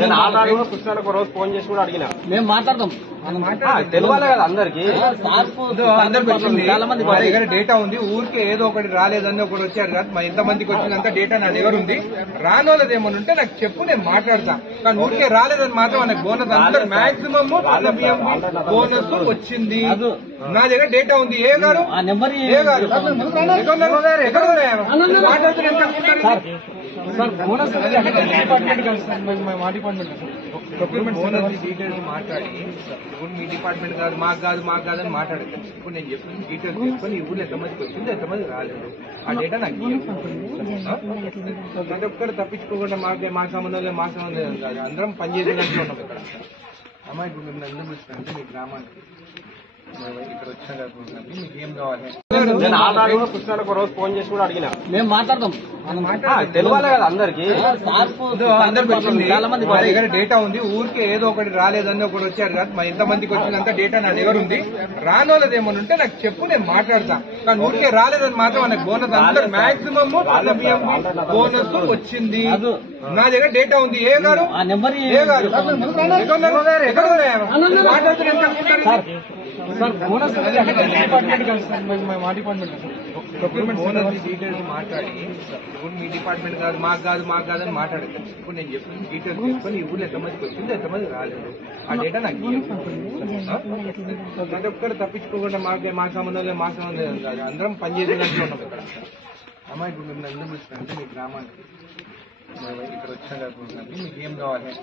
నేను ఆల్రెడీ కూడా కృష్ణానికి ఒక రోజు ఫోన్ చేసి కూడా అడిగినా. మేము మాట్లాడతాం, తెలియాలి కదా అందరికి. అందరికి వచ్చింది, మా దగ్గర డేటా ఉంది. ఊరికి ఏదో ఒకటి రాలేదని ఒకటి వచ్చారు కదా, మా ఎంతమందికి వచ్చిందంత డేటా నా దగ్గర ఉంది. రానోళ్ళది ఏమన్నా ఉంటే నాకు చెప్పు, నేను మాట్లాడతా. కానీ ఊరికే రాలేదని మాత్రం నాకు బోనస్ అందరు మాక్సిమం బోనస్ వచ్చింది. నా దగ్గర డేటా ఉంది. ఏ గారు బోనస్ డీటెయిల్స్ మాట్లాడి, ఇప్పుడు మీ డిపార్ట్మెంట్ కాదు మాకు కాదని మాట్లాడదు. ఇప్పుడు నేను చెప్తున్న డీటెయిల్స్ చెప్పుకొని ఈ ఊళ్ళో ఎంతమందికి వచ్చింది, ఎంతమంది రాలేదు, ఆ డేటా నాకు ప్రతి ఒక్కరు తప్పించుకోకుండా మా సంబంధం లేదు కాదు, అందరం పనిచేసేదానికి ఉన్నాం ఇక్కడ. అమ్మాయి ఇప్పుడు మిమ్మల్ని ఎందుకు పిలుస్తానంటే మీ గ్రామానికి ఇక్కడ వచ్చిన మీకు ఏం కావాలి. నేను ఆల్రెడీ కూడా కృష్ణానికి ఒక రోజు ఫోన్ చేసి కూడా అడిగినా. మేము మాట్లాడతాం, తెలియాలి కదా అందరికి. అందరికి వచ్చింది, మా దగ్గర డేటా ఉంది. ఊరికి ఏదో ఒకటి రాలేదని ఒకటి వచ్చారు కదా, మా ఎంతమందికి వచ్చిందంత డేటా నా దగ్గర ఉంది. రానోళ్ళది ఏమన్నా ఉంటే నాకు చెప్పు, నేను మాట్లాడతా. కానీ ఊరికే రాలేదని మాత్రం నాకు బోనస్ అందరు మాక్సిమం బోనస్ వచ్చింది. నా దగ్గర డేటా ఉంది. ఏ గారు బోనస్ డీటెయిల్స్ మాట్లాడి, ఇప్పుడు మీ డిపార్ట్మెంట్ కాదు మాకు కాదని మాట్లాడదు. ఇప్పుడు నేను చెప్తున్న డీటెయిల్స్ చెప్పుకొని ఈ ఊళ్ళో ఎంతమందికి వచ్చింది, ఎంతమంది రాలేదు, ఆ డేటా నాకు ప్రతి ఒక్కరు తప్పించుకోకుండా మా సంబంధం లేదు కాదు, అందరం పనిచేసేదానికి ఉన్నాం ఇక్కడ. అమ్మాయి ఇప్పుడు మిమ్మల్ని ఎందుకు పిలుస్తానంటే మీ గ్రామానికి ఇక్కడ వచ్చిన మీకు ఏం కావాలి.